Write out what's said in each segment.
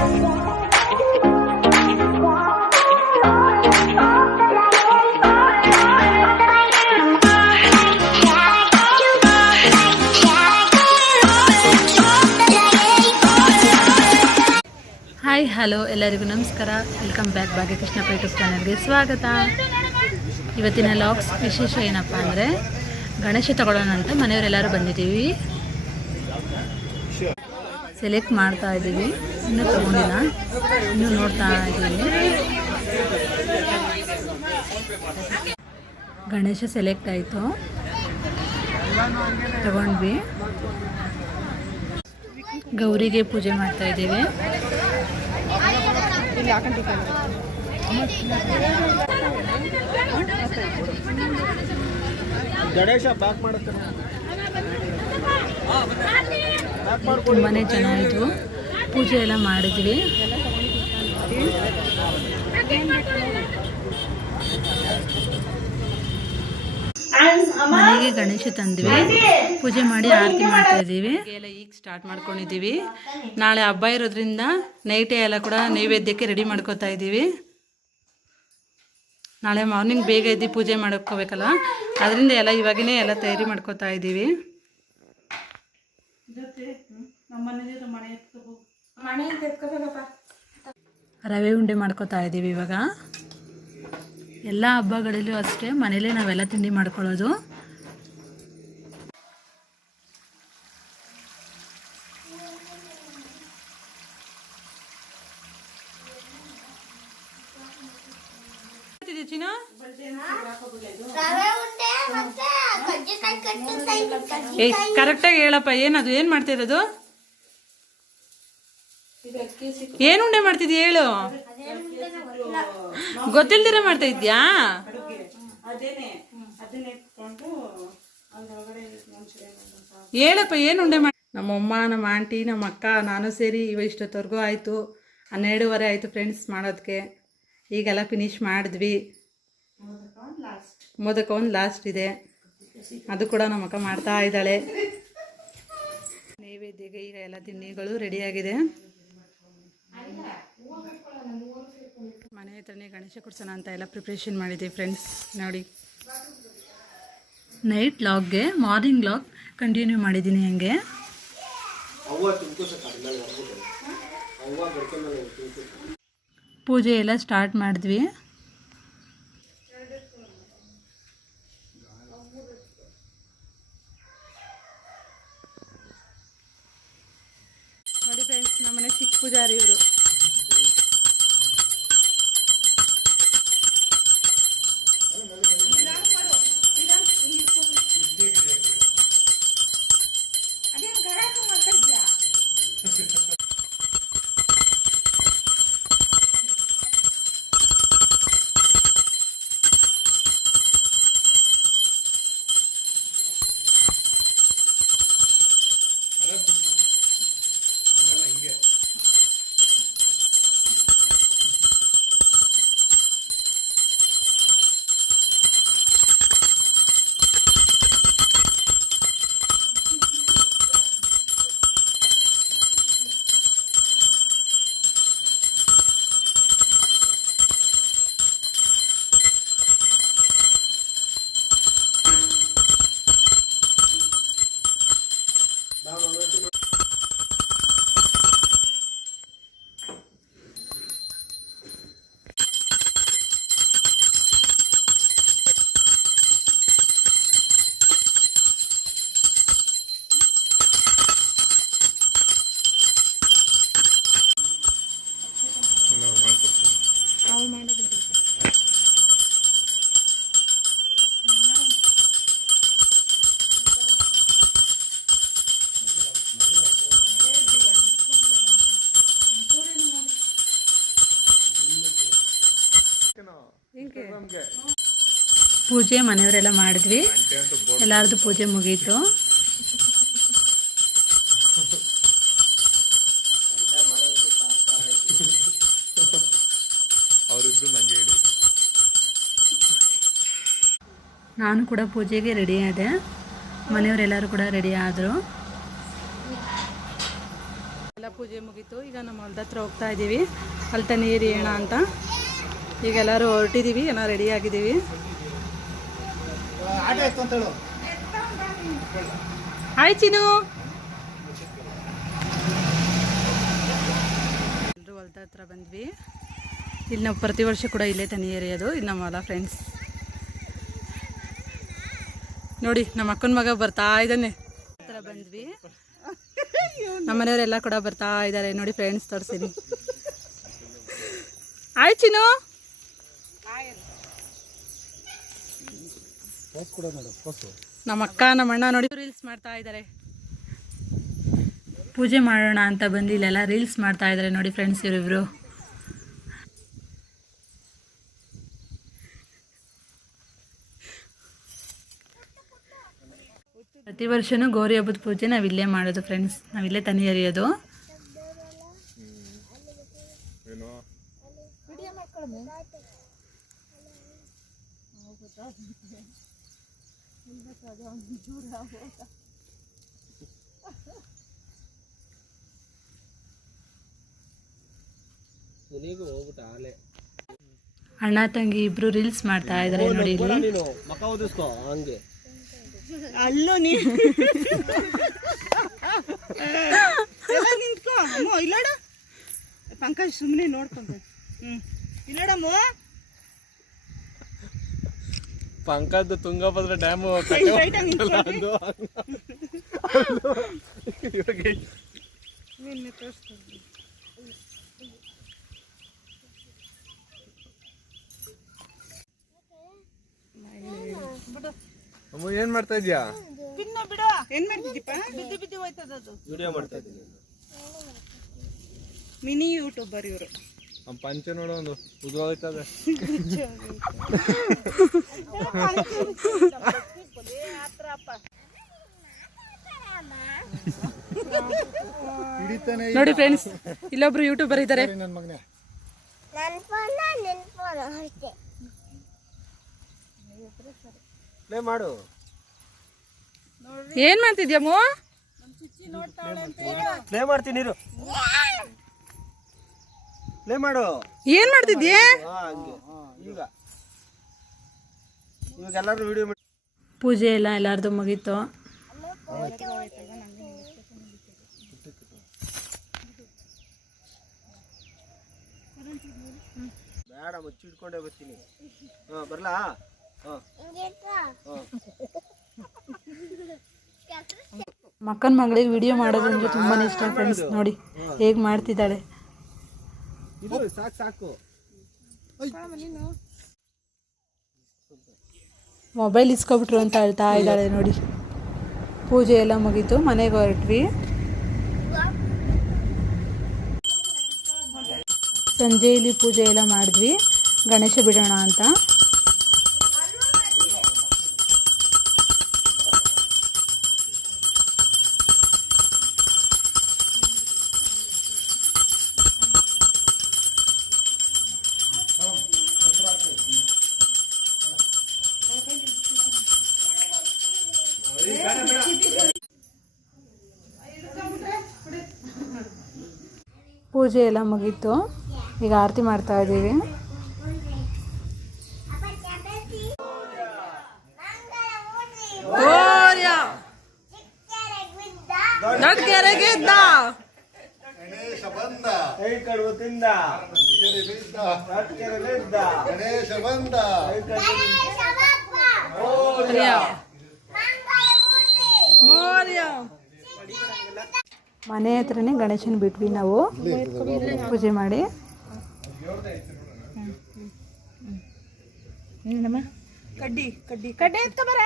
Hi hello ಎಲ್ಲರಿಗೂ ನಮಸ್ಕಾರ. Welcome back ಭಾಗ್ಯಕೃಷ್ಣ YouTube ಚಾನಲ್ಗೆ ಸ್ವಾಗತ. ಇವತ್ತಿನ ಲಾಗ್ಸ್ ವಿಶೇಷ ಏನಪ್ಪ ಅಂದರೆ, ಗಣೇಶ ತಗೊಳ್ಳೋಣ ಅಂತ ಮನೆಯವರೆಲ್ಲರೂ ಬಂದಿದ್ದೀವಿ. ಸೆಲೆಕ್ಟ್ ಮಾಡ್ತಾ ಇದ್ದೀವಿ. ಇನ್ನೂ ತಗೊಂಡಿಲ್ಲ. ಇನ್ನೂ ನೋಡ್ತಾ ಇದ್ದೀವಿ. ಗಣೇಶ ಸೆಲೆಕ್ಟ್ ಆಯಿತು. ತಗೊಂಡ್ವಿ. ಗೌರಿಗೆ ಪೂಜೆ ಮಾಡ್ತಾ ಇದ್ದೀವಿ. ಗಣೇಶ ಬ್ಯಾಕ್ ಮಾಡುತ್ತೆ. ತುಂಬಾ ಚೆನ್ನಾಗಿತ್ತು. ಪೂಜೆ ಎಲ್ಲ ಮಾಡಿದ್ವಿ. ಮನೆಗೆ ಗಣೇಶ ತಂದ್ವಿ. ಪೂಜೆ ಮಾಡಿ ಆರತಿ ಮಾಡ್ತಾ ಇದ್ದೀವಿ. ಈಗ ಸ್ಟಾರ್ಟ್ ಮಾಡ್ಕೊಂಡಿದ್ದೀವಿ. ನಾಳೆ ಹಬ್ಬ ಇರೋದ್ರಿಂದ ನೈಟೇ ಎಲ್ಲ ಕೂಡ ನೈವೇದ್ಯಕ್ಕೆ ರೆಡಿ ಮಾಡ್ಕೋತಾ ಇದ್ದೀವಿ. ನಾಳೆ ಮಾರ್ನಿಂಗ್ ಬೇಗ ಇದ್ದು ಪೂಜೆ ಮಾಡ್ಕೋಬೇಕಲ್ಲ? ಅದರಿಂದ ಎಲ್ಲ ಇವಾಗಿನೇ ಎಲ್ಲ ತಯಾರಿ ಮಾಡ್ಕೋತಾ ಇದ್ದೀವಿ. ರವೆ ಉಂಡೆ ಮಾಡ್ಕೋತಾ ಇದ್ದೀವಿ ಇವಾಗ. ಎಲ್ಲ ಹಬ್ಬಗಳಲ್ಲೂ ಅಷ್ಟೇ ಮನೇಲೇ ನಾವೆಲ್ಲ ತಿಂಡಿ ಮಾಡ್ಕೊಳ್ಳೋದು. ಚಿನ್ನ ರವೆ ಉಂಡೆ ಮತ್ತೆ ಕಜ್ಜಿಕಾಯಿ ಕಟ್ಟಿನ ಏ ಕರೆಕ್ಟಾಗಿ ಹೇಳಪ್ಪ ಏನದು ಏನು ಮಾಡ್ತಿರೋದು ಏನು ಉಂಡೆ ಮಾಡ್ತಿದ್ಯಾ ಹೇಳು? ಗೊತ್ತಿಲ್ದಿರ ಮಾಡ್ತಾ ಇದ್ಯಾ? ಹೇಳಪ್ಪ ಏನು ಉಂಡೆ ಮಾಡಿ ನಮ್ಮಮ್ಮ ನಮ್ಮ ಆಂಟಿ ನಮ್ಮ ಅಕ್ಕ ನಾನು ಸೇರಿ ಇವ ಇಷ್ಟೊತ್ತವರೆಗೂ ಆಯಿತು. ಹನ್ನೆರಡೂವರೆ ಆಯಿತು ಫ್ರೆಂಡ್ಸ್ ಮಾಡೋದಕ್ಕೆ ಈಗೆಲ್ಲ ಫಿನಿಶ್ ಮಾಡಿದ್ವಿ. ಮೋದಕ ಒಂದು ಲಾಸ್ಟ್ ಇದೆ. ಅದು ಕೂಡ ನಮ್ಮಕ್ಕ ಮಾಡ್ತಾ ಇದ್ದಾಳೆ. ನೈವೇದ್ಯಗೆ ಈಗ ಎಲ್ಲ ತಿಂಡಿಗಳು ರೆಡಿಯಾಗಿದೆ ಮನೆ ಹತ್ರನೇ ಗಣೇಶ ಕೊಡ್ಸೋಣ ಅಂತ ಎಲ್ಲ ಪ್ರಿಪ್ರೇಷನ್ ಮಾಡಿದ್ದೀವಿ ಫ್ರೆಂಡ್ಸ್ ನೋಡಿ. ನೈಟ್ ಲಾಗ್ಗೆ ಮಾರ್ನಿಂಗ್ ಲಾಗ್ ಕಂಟಿನ್ಯೂ ಮಾಡಿದ್ದೀನಿ ಹಂಗೆ. ಪೂಜೆ ಎಲ್ಲ ಸ್ಟಾರ್ಟ್ ಮಾಡಿದ್ವಿ. ನೋಡಿ ಫ್ರೆಂಡ್ಸ್ ನಮ್ಮನೆ ಚಿಕ್ಕ ಪೂಜಾರಿ ಇವರು. ಪೂಜೆ ಮನೆಯವರೆಲ್ಲ ಮಾಡಿದ್ವಿ. ಎಲ್ಲಾರ್ದು ಪೂಜೆ ಮುಗೀತು. ನಾನು ಕೂಡ ಪೂಜೆಗೆ ರೆಡಿ ಆದೆ. ಮನೆಯವರೆಲ್ಲರೂ ಕೂಡ ರೆಡಿ ಆದರು. ಎಲ್ಲ ಪೂಜೆ ಮುಗೀತು. ಈಗ ನಮ್ಮ ಹೊಲ್ದ ಹತ್ರ ಹೋಗ್ತಾ ಇದ್ದೀವಿ ಅಲ್ತ ನೀರು ಏಣ ಅಂತ. ಈಗ ಎಲ್ಲರೂ ಹೊರಟಿದ್ದೀವಿ ಏನೋ ರೆಡಿ ಆಗಿದ್ದೀವಿ ಹಾಯ್ ಚಿನು ಎಲ್ಲರೂ ಹೊಲ್ದ ಹತ್ರ ಬಂದ್ವಿ. ಇಲ್ಲಿ ನಾವು ಪ್ರತಿ ವರ್ಷ ಕೂಡ ಇಲ್ಲೇ ತನಿ ಏರಿಯೋದು ಇದು ನಮ್ಮ ಹೊಲ ಫ್ರೆಂಡ್ಸ್ ನೋಡಿ ನಮ್ಮ ಅಕ್ಕನ ಮಗ ಬರ್ತಾ ಇದ್ದಾನೆ. ಹತ್ರ ಬಂದ್ವಿ. ನಮ್ಮನೆಯವರೆಲ್ಲ ಕೂಡ ಬರ್ತಾ ಇದ್ದಾರೆ. ನೋಡಿ ಫ್ರೆಂಡ್ಸ್ ತೋರಿಸಿನಿ. ಆಯ್ತು ಚಿನು ನಮ್ಮ ಅಕ್ಕ ನಮ್ಮ ಅಣ್ಣ ನೋಡಿ ರೀಲ್ಸ್ ಮಾಡ್ತಾ ಇದ್ದಾರೆ. ಪೂಜೆ ಮಾಡೋಣ ಅಂತ ಬಂದು ಇಲ್ಲೆಲ್ಲ ರೀಲ್ಸ್ ಮಾಡ್ತಾ ಇದ್ದಾರೆ ನೋಡಿ ಫ್ರೆಂಡ್ಸ್ ಇವರಿಬ್ರು. ಪ್ರತಿ ವರ್ಷನೂ ಗೌರಿ ಹಬ್ಬದ ಪೂಜೆ ನಾವು ಇಲ್ಲೇ ಮಾಡೋದು ಫ್ರೆಂಡ್ಸ್ ನಾವಿಲ್ಲೇ ತನಿ ಎರಿಯೋದು. ಹೋಗ್ಬಿಟ್ಟ ಆಲೆ. ಅಣ್ಣ ತಂಗಿ ಇಬ್ರು ರೀಲ್ಸ್ ಮಾಡ್ತಾ ಇದ್ದಾರೆ ನೋಡಿ ಇಲ್ಲಿ. ನೀನು. ಮಕ ಓದಿಸ್ಕೋ ಹಂಗೆ. ಅಲ್ಲೂ ನೀ ಎಲ್ಲ ನಿಂತ್ಕೋ. ಅಮ್ಮ ಇಲ್ಲೋಡ? ಪಂಕಜ್ ಸುಮ್ಮನೆ ನೋಡ್ಕೊಂತ ಹ್ಞೂ ಇಲ್ಲೋಡಮ್ಮ? ಪಂಕದ್ದು ತುಂಗಭದ್ರ ಡ್ಯಾಮ್ ಏನ್ ಮಾಡ್ತಾ ಇದ್ಯಾ? ಏನ್ ಮಾಡ್ತಿದ್ದೀಪ ಬಿದ್ದು ಬಿದ್ದು ಹೋಯ್ತದ ಅದು. ವಿಡಿಯೋ ಮಾಡ್ತಾ ಇದ್ದೀನಿ. ಮಿನಿ ಯೂಟ್ಯೂಬರ್ ಇವರು. ಪಂಚ ಪಂಚೆ ನೋಡೋ ಒಂದು. ನೋಡಿ ಫ್ರೆಂಡ್ಸ್ ಇಲ್ಲೊಬ್ರು ಯೂಟ್ಯೂಬರ್ ಇದ್ದಾರೆ ನನ್ನ ಫೋನ್ ನಿನ್ನ ಫೋನ್ ಅಷ್ಟೇ ಪ್ಲೇ ಮಾಡು. ಏನ್ ಮಾಡ್ತಿದ್ಯಮ್ಮ ಪ್ಲೇ ಮಾಡ್ತೀನಿ ಇರು. ಪ್ಲೇ ಮಾಡು. ಏನ್ ಮಾಡ್ತಿದ್ಯೆ? ಈಗ. ಇವಾಗ ಎಲ್ಲರೂ ವಿಡಿಯೋ ಮಾಡಿ. ಪೂಜೆ ಎಲ್ಲ ಎಲ್ಲಾರ್ದು ಮುಗೀತು. ಬೇಡ ಮುಚ್ಚಿ ಇಟ್ಕೊಂಡೆ ಬರ್ತೀನಿ ಹಾ ಬರ್ಲಾ? ಮಕ್ಕನ ಮಗಳಿಗೆ ವಿಡಿಯೋ ಮಾಡೋದಂದ್ರೆ ತುಂಬಾನೇ ಇಷ್ಟ ಫ್ರೆಂಡ್ಸ್ ನೋಡಿ ಹೇಗ್ ಮಾಡ್ತಿದ್ದಾಳೆ. ಇದು ಸಾಕು ಸಾಕು. ಮೊಬೈಲ್ ಇಸ್ಕೊಬಿಟ್ರು ಅಂತ ಹೇಳ್ತಾ ಇದ್ದಾಳೆ ನೋಡಿ. ಪೂಜೆ ಎಲ್ಲ ಮುಗೀತು ಮನೆಗೆ ಹೊರಟ್ವಿ. ಸಂಜೆಯಲ್ಲಿ ಪೂಜೆ ಎಲ್ಲ ಮಾಡಿದ್ವಿ. ಗಣೇಶ ಬಿಡೋಣ ಅಂತ. ಪೂಜೆ ಎಲ್ಲ ಮುಗೀತು. ಈಗ ಆರತಿ ಮಾಡ್ತಾ ಇದ್ದೀವಿ. ಗಣೇಶ ಬಂದ. ಮನೆ ಹತ್ರನೇ ಗಣೇಶನ ಬಿಟ್ವಿ ನಾವು. ಪೂಜೆ ಮಾಡಿ. ಕಡ್ಡಿ ಕಡ್ಡಿ ಕಡ್ಡಿ. ಎತ್ಕೊ ಬರ.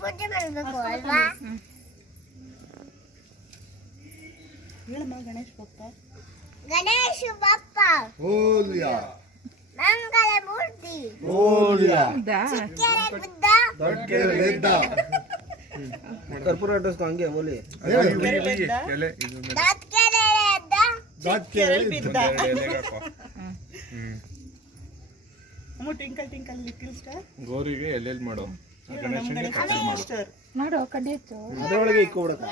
ಪೂಜೆ ಮಾಡಬೇಕು ಅಲ್ವಾ? ಹೇಳಮ್ಮ ಗಣೇಶ್ ಬಪ್ಪ? ಓಲ್ಯ ಮಂಗಳ ಮೂರ್ತಿ ಓಲ್ಯ ಕೆರೆ ಬುದ್ಧ. ದೊಡ್ಡ ಕರ್ಪೂರ ಅಡ್ರೆಸ್ ಹಂಗೆ ಅಮ್ಮ ಟಿಂಕಲ್ ಟಿಂಕಲ್ ಲಿಟಲ್ ಸ್ಟಾರ್ ಗೋರಿಗೆ ಎಲ್ಲೆಲ್ಲಿ ಮಾಡು? ಮಾಡೋ. ಕಡ್ಡಿ ಅದ್ರೊಳಗೆ ಇಕ್ಕೊಬಿಡಕ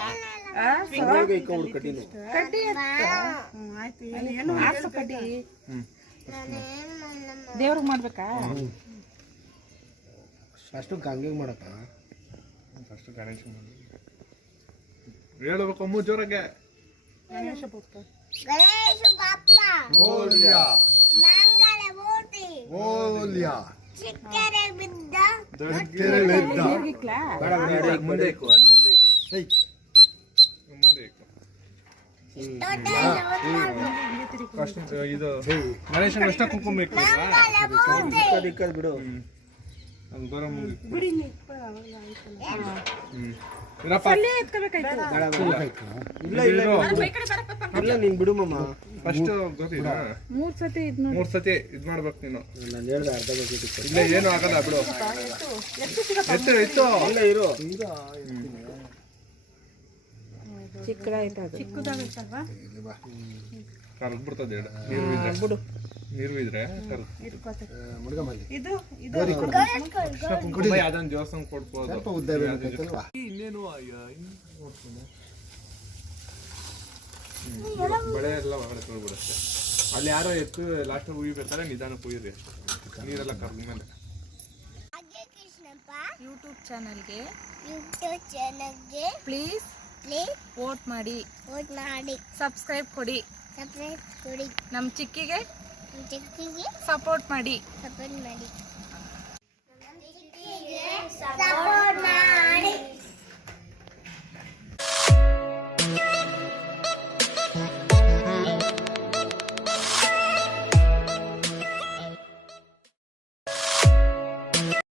ಇಲ್ಲ ಹಿಂಗಾಗಿ ಇಕ್ಕೊಂಬಿಡು ಕಡ್ಡಿನು ಕಡ್ಡಿ ಆಯ್ತು. ಏನು ಏನು ಆರ್ಸು ಕಡ್ಡಿ. ನಾನೇನ್ ಮಾಡಮ್ಮ ದೇವ್ರಿಗೆ ಮಾಡ್ಬೇಕಾ? ಅಷ್ಟು ಗಂಗೆ ಮಾಡಕ್ಕ ಫಸ್ಟ್ ಗಣೇಶ ಹೇಳ್ಬೇಕು ಅಮ್ಮ ಜೋರಾಗೆ. ಗಣೇಶ ಬಪ್ಪ ಗಣೇಶ ಬಪ್ಪ ಬೋಲಿಯಾ ಮಂಗಳ ಮೂರ್ತಿ. ಬೋಲಿಯಾ ಚಿಕ್ಕರೆ ಬಿದ್ದ. ದೊಡ್ಡರೆ ಬಿದ್ದ. ಮುಂದೆ ಇಕ್ಕು ಅಲ್ಲಿ ಮುಂದೆ ಇಕ್ಕು. ಹೇ, ಮುಂದೆ ಇಕ್ಕು. ಇದು ಗಣೇಶನ ಅಷ್ಟ ಕುಂಕುಮ ಇಕ್ಕು ಬಿಡು. ಅದು ದೂರ ಮುಂದೆ ಬಿಡಿ ನೀ ಇಟ್ಕೊ, ಅವಾಗ ಆಯ್ತಲ್ಲ. ಹ್ಮ್. ಇರಪ್ಪ. ಎತ್ಕೋಬೇಕಾಯ್ತು? ಬೇಡ. ಬೇಡ ಇಲ್ಲ. ಇಲ್ಲ ಇಲ್ಲ ನೀನ್ ಬಿಡು ಮಮ್ಮ ಫಸ್ಟ್ ಗೊತ್ತಿಲ್ಲ. ಮೂರ್ ಸತಿ ಇದ್ ನೋಡಿ. ಮೂರ್ ಸತಿ ಇದ್ ಮಾಡ್ಬೇಕು ನೀನು. ನಾನು ಹೇಳ್ದೆ ಅರ್ಧ ಇಲ್ಲ ಏನು ಆಗಲ್ಲ ಬಿಡು. ಎತ್ತು. ಇತ್ತು ಇಲ್ಲ ಇರು. ಚಿಕ್ಕದಾಯ್ತು ಚಿಕ್ಕದಾಗೈತಲ್ವಾ? ಬಿಡು. ಇದು ಇದು ದೇವಸ್ಥಾನ ಕೊಡ್ಬೋದು. ಸ್ವಲ್ಪ ಉದ್ದ ಬೇಕಲ್ವಾ ಇನ್ನೇನು ಅಯ್ಯ, ನೋಡ್ಕೊಂಡು. ಹ್ಮ್, ಬಳೆ ಎಲ್ಲ ತೊಳ್ಬಿಡುತ್ತೆ ಅಲ್ಲಿ ಯಾರೋ ಎತ್ತು ಲಾಸ್ಟ್ ಉಯ್ಬೇಕಾದ್ರೆ ಬರ್ತಾರೆ ನಿಧಾನ ಅಷ್ಟೇ ನೀರೆಲ್ಲ ಕರ್ದ ಮೇಲೆ. ಯೂಟ್ಯೂಬ್ ಚಾನಲ್ಗೆ ಯೂಟ್ಯೂಬ್ ಚಾನಲ್ಗೆ ಪ್ಲೀಸ್ ಪ್ಲೀಸ್ ವೋಟ್ ಮಾಡಿ. ವೋಟ್ ಮಾಡಿ. ಸಬ್ಸ್ಕ್ರೈಬ್ ಕೊಡಿ. ಸಬ್ಸ್ಕ್ರೈಬ್ ಕೊಡಿ. ನಮ್ಮ ಚಿಕ್ಕಿಗೆ ನಮ್ಮ ಮಾಡಿ. ಸಪೋರ್ಟ್ ಮಾಡಿ. ಸಪೋರ್ಟ್ ಮಾಡಿ. ಸಪೋರ್ಟ್